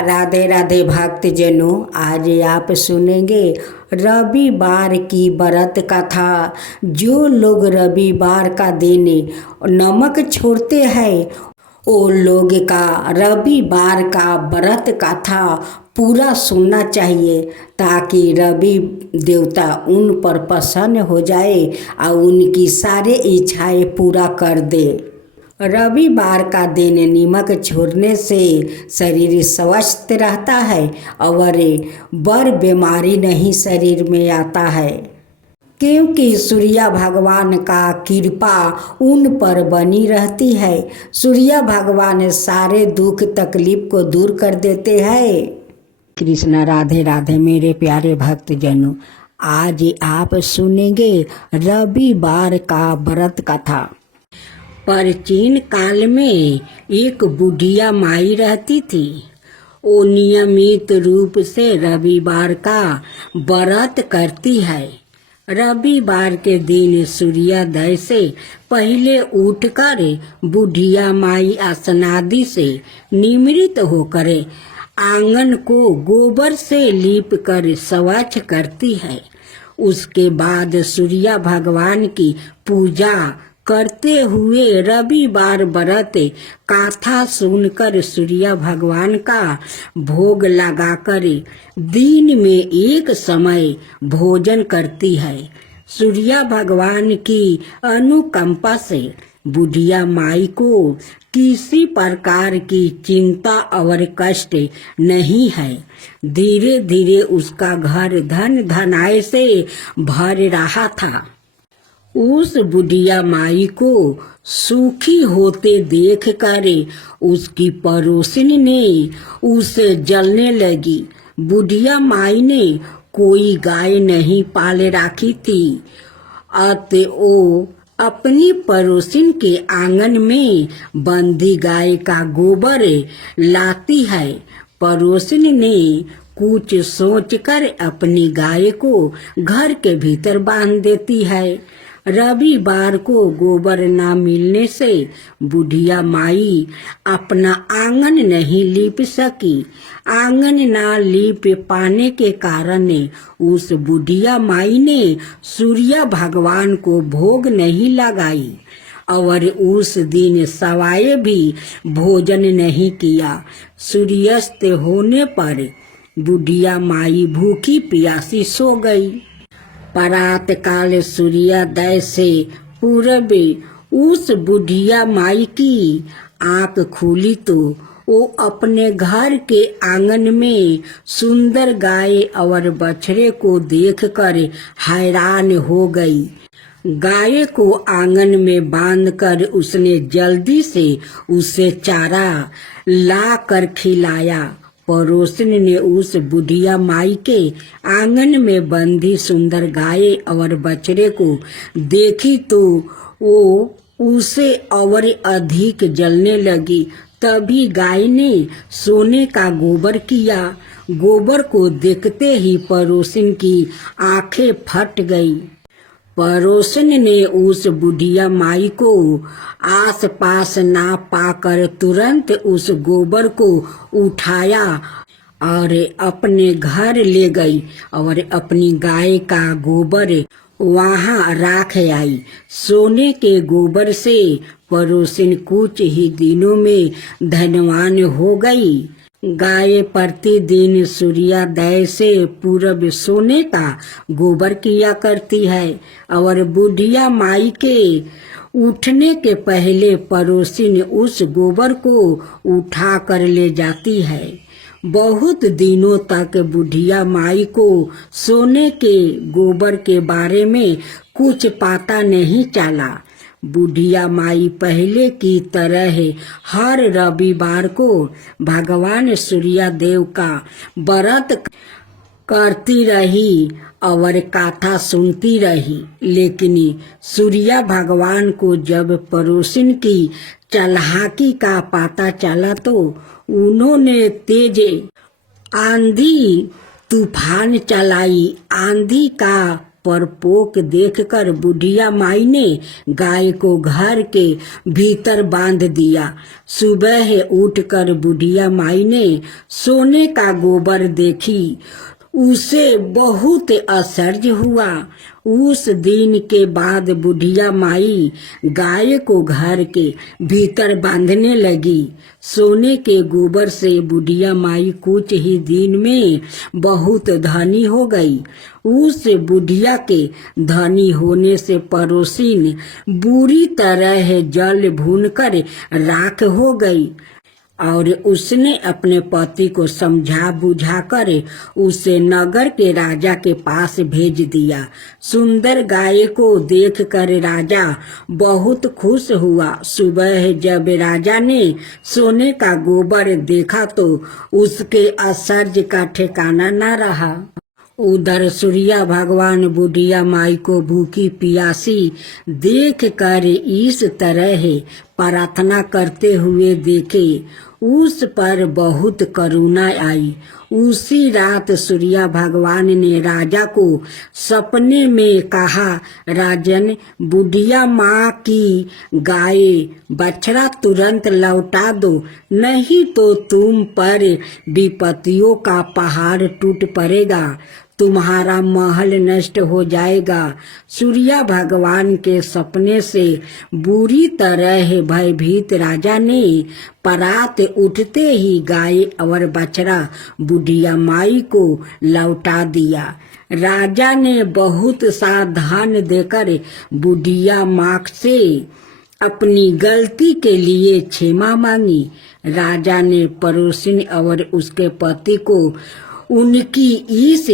राधे राधे भक्तजनों, आज आप सुनेंगे रविवार की व्रत कथा। जो लोग रविवार का दिन नमक छोड़ते हैं वो लोग का रविवार का व्रत कथा पूरा सुनना चाहिए, ताकि रवि देवता उन पर प्रसन्न हो जाए और उनकी सारे इच्छाएं पूरा कर दे। रविवार का दिन नमक छोड़ने से शरीर स्वस्थ रहता है और बड़ बीमारी नहीं शरीर में आता है, क्योंकि सूर्य भगवान का कृपा उन पर बनी रहती है। सूर्य भगवान सारे दुख तकलीफ को दूर कर देते हैं। कृष्ण राधे राधे मेरे प्यारे भक्तजनों, आज आप सुनेंगे रविवार का व्रत कथा। प्राचीन काल में एक बुढ़िया माई रहती थी। वो नियमित रूप से रविवार का व्रत करती है। रविवार के दिन सूर्योदय से पहले उठकर बुढ़िया माई स्नादि से निमृत होकर आंगन को गोबर से लीप कर स्वच्छ करती है। उसके बाद सूर्य भगवान की पूजा करते हुए रविवार व्रत कथा सुनकर सूर्य भगवान का भोग लगाकर दिन में एक समय भोजन करती है। सूर्य भगवान की अनुकंपा से बुढ़िया माई को किसी प्रकार की चिंता और कष्ट नहीं है। धीरे धीरे उसका घर धन धनाय से भर रहा था। उस बुढ़िया माई को सुखी होते देखकर उसकी पड़ोसिन ने उसे जलने लगी। बुढ़िया माई ने कोई गाय नहीं पाले रखी थी, अतः वो अपनी पड़ोसिन के आंगन में बंधी गाय का गोबर लाती है। पड़ोसिन ने कुछ सोचकर अपनी गाय को घर के भीतर बांध देती है। रविवार को गोबर न मिलने से बुढ़िया माई अपना आंगन नहीं लीप सकी। आंगन न लीप पाने के कारण उस बुढ़िया माई ने सूर्य भगवान को भोग नहीं लगाई और उस दिन सवाए भी भोजन नहीं किया। सूर्यास्त होने पर बुढ़िया माई भूखी प्यासी सो गई। प्रात काल सूर्योदय से पूर्व उस बुढ़िया माई की आंख खुली तो वो अपने घर के आंगन में सुंदर गाय और बछड़े को देखकर हैरान हो गई। गाय को आंगन में बांधकर उसने जल्दी से उसे चारा ला कर खिलाया। पड़ोसिन ने उस बुढ़िया माई के आंगन में बंधी सुंदर गाय और बछड़े को देखी तो वो उसे और अधिक जलने लगी। तभी गाय ने सोने का गोबर किया। गोबर को देखते ही पड़ोसिन की आंखें फट गई। पड़ोसिन ने उस बुढ़िया माई को आस पास ना पाकर तुरंत उस गोबर को उठाया और अपने घर ले गई और अपनी गाय का गोबर वहां राख आई। सोने के गोबर से पड़ोसिन कुछ ही दिनों में धनवान हो गई। गाय प्रतिदिन सूर्योदय से पूर्व सोने का गोबर किया करती है और बुढ़िया माई के उठने के पहले पड़ोसिन उस गोबर को उठा कर ले जाती है। बहुत दिनों तक बुढ़िया माई को सोने के गोबर के बारे में कुछ पता नहीं चला। बुढ़िया माई पहले की तरह हर रविवार को भगवान सूर्यदेव का व्रत करती रही और कथा सुनती रही। लेकिन सूर्य भगवान को जब पड़ोसिन की चालाकी का पता चला तो उन्होंने तेज आंधी तूफान चलाई। आंधी का परपोक देखकर बुढ़िया माई ने गाय को घर के भीतर बांध दिया। सुबह उठकर बुढ़िया माई ने सोने का गोबर देखी, उसे बहुत आश्चर्य हुआ। उस दिन के बाद बुढ़िया माई गाय को घर के भीतर बांधने लगी। सोने के गोबर से बुढ़िया माई कुछ ही दिन में बहुत धनी हो गई। उस बुढ़िया के धनी होने से पड़ोसिन बुरी तरह जल भूनकर राख हो गई और उसने अपने पति को समझा बुझाकर उसे नगर के राजा के पास भेज दिया। सुंदर गाय को देखकर राजा बहुत खुश हुआ। सुबह जब राजा ने सोने का गोबर देखा तो उसके आश्चर्य का ठिकाना न रहा। उधर सूर्या भगवान बुढ़िया माई को भूखी प्यासी देख कर इस तरह प्रार्थना करते हुए देखे, उस पर बहुत करुणा आई। उसी रात सूर्या भगवान ने राजा को सपने में कहा, राजन, बुढ़िया माँ की गाय बछड़ा तुरंत लौटा दो, नहीं तो तुम पर विपत्तियों का पहाड़ टूट पड़ेगा, तुम्हारा महल नष्ट हो जाएगा। सूर्या भगवान के सपने से बुरी तरह भयभीत राजा ने परात उठते ही गाय और बछड़ा बुढ़िया माई को लौटा दिया। राजा ने बहुत सा धन देकर बुढ़िया माँ से अपनी गलती के लिए क्षमा मांगी। राजा ने पड़ोसिन और उसके पति को उनकी इस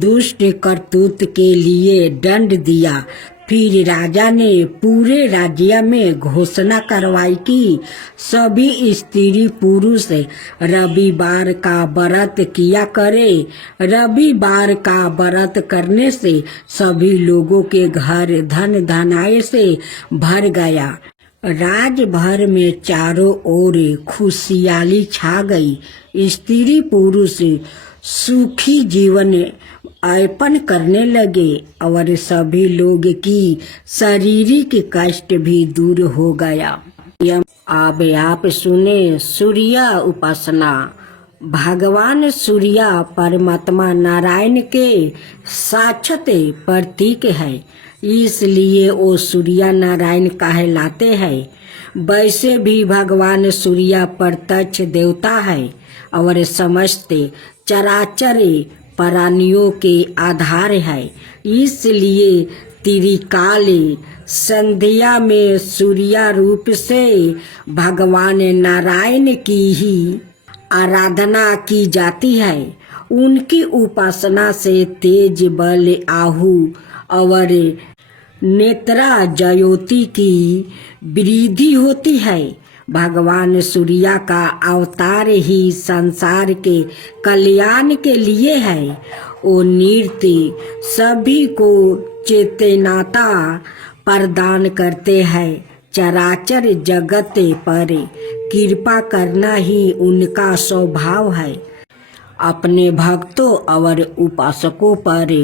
दुष्ट करतूत के लिए दंड दिया। फिर राजा ने पूरे राज्य में घोषणा करवाई कि सभी स्त्री पुरुष रविवार का व्रत किया करे। रविवार का व्रत करने से सभी लोगों के घर धन धनाय से भर गया। राज भर में चारों ओर खुशहाली छा गई। स्त्री पुरुष सुखी जीवन यापन करने लगे और सभी लोग की शारीरिक कष्ट भी दूर हो गया। अब आप सुने सूर्य उपासना। भगवान सूर्य परमात्मा नारायण के साक्षात प्रतीक है, इसलिए वो सूर्य नारायण कहलाते हैं। वैसे भी भगवान सूर्य प्रत्यक्ष देवता है और समस्त चराचर प्राणियों के आधार है। इसलिए त्रिकाल संध्या में सूर्य रूप से भगवान नारायण की ही आराधना की जाती है। उनकी उपासना से तेज बल आहु और नेत्रा ज्योति की वृद्धि होती है। भगवान सूर्य का अवतार ही संसार के कल्याण के लिए है। वो नृत्य सभी को चेतनता प्रदान करते हैं। चराचर जगत पर कृपा करना ही उनका स्वभाव है। अपने भक्तों और उपासकों पर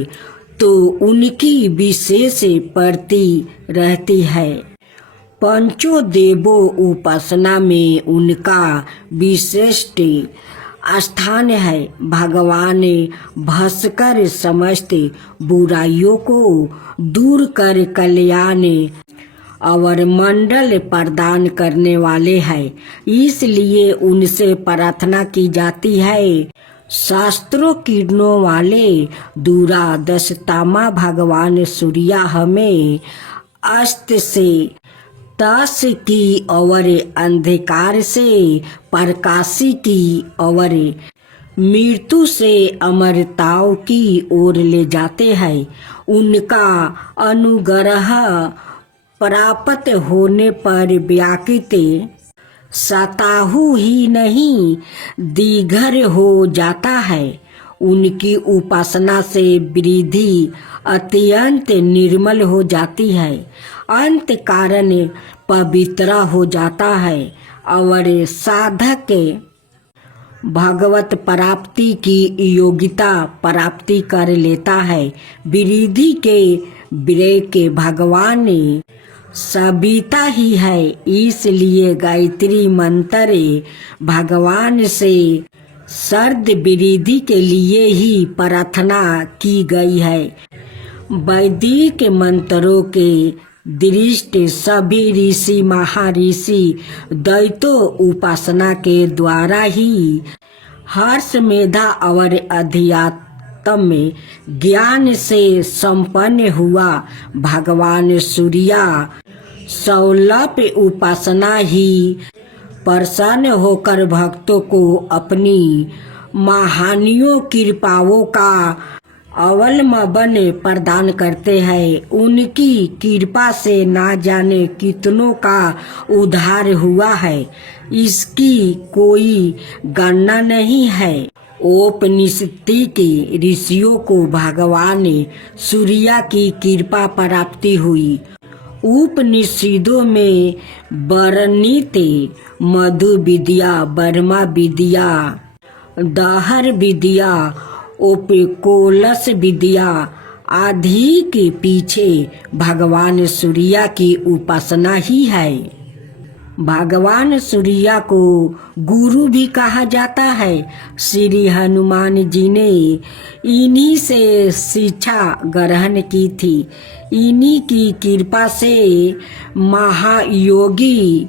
तो उनकी विशेष प्रति रहती है। पंचों देवों उपासना में उनका विशिष्ट स्थान है। भगवान भास्कर समस्त बुराइयों को दूर कर कल्याण और मंडल प्रदान करने वाले हैं, इसलिए उनसे प्रार्थना की जाती है। शास्त्रों किरणों वाले दूरादशतामा भगवान सूर्य हमें अस्त से तस की और अंधकार से प्रकाशी की और मृत्यु से अमरताओं की ओर ले जाते हैं। उनका अनुग्रह प्राप्त होने पर व्याकृत सताहु ही नहीं दीघर हो जाता है। उनकी उपासना से वृद्धि अत्यंत निर्मल हो जाती है, अंत कारण पवित्र हो जाता है और साधक भगवत प्राप्ति की योग्यता प्राप्ति कर लेता है। विरिधि के विरय के भगवान सविता ही है, इसलिए गायत्री मंत्र भगवान से सर्द विरिधि के लिए ही प्रार्थना की गई है। वैदिक मंत्रों के दृष्टि सभी ऋषि महर्षि दैत्यों उपासना के द्वारा ही हर्ष मेधा और अध्यात्म ज्ञान से संपन्न हुआ। भगवान सूर्या सौलभ उपासना ही प्रसन्न होकर भक्तों को अपनी महानियों कृपाओं का अवलंबन प्रदान करते हैं। उनकी कृपा से ना जाने कितनों का उद्धार हुआ है, इसकी कोई गणना नहीं है। उपनिषद के ऋषियों को भगवान सूर्य की कृपा प्राप्ति हुई। उपनिषदों में वर्णित मधु विद्या, ब्रह्मा विद्या, दहर विद्या, ओपिकोलस विद्या आदि के पीछे भगवान सूर्य की उपासना ही है। भगवान सूर्य को गुरु भी कहा जाता है। श्री हनुमान जी ने इन्हीं से शिक्षा ग्रहण की थी। इन्हीं की कृपा से महायोगी